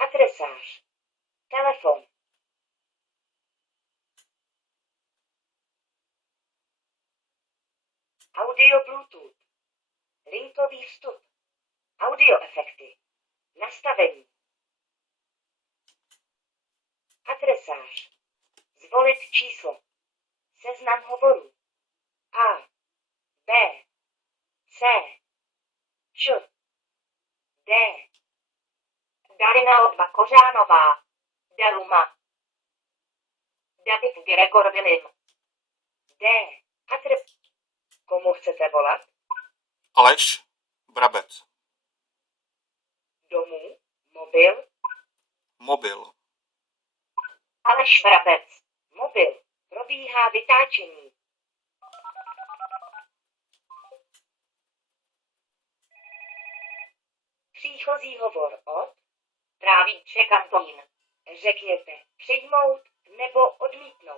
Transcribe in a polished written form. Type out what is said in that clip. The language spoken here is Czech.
Adresář. Telefon. Audio Bluetooth. Linkový vstup. Audio efekty. Nastavení. Adresář. Zvolit číslo. Seznam hovorů. A. B. C. Č. D. Darina Odva Kořánová. Deluma. David Gregor Vilim. D. Komu chcete volat? Aleš Brabec. Domů? Mobil? Mobil. Aleš Vrabec. Mobil. Probíhá vytáčení. Příchozí hovor od. Trávíček Antonín. Řekněte přijmout nebo odmítnout.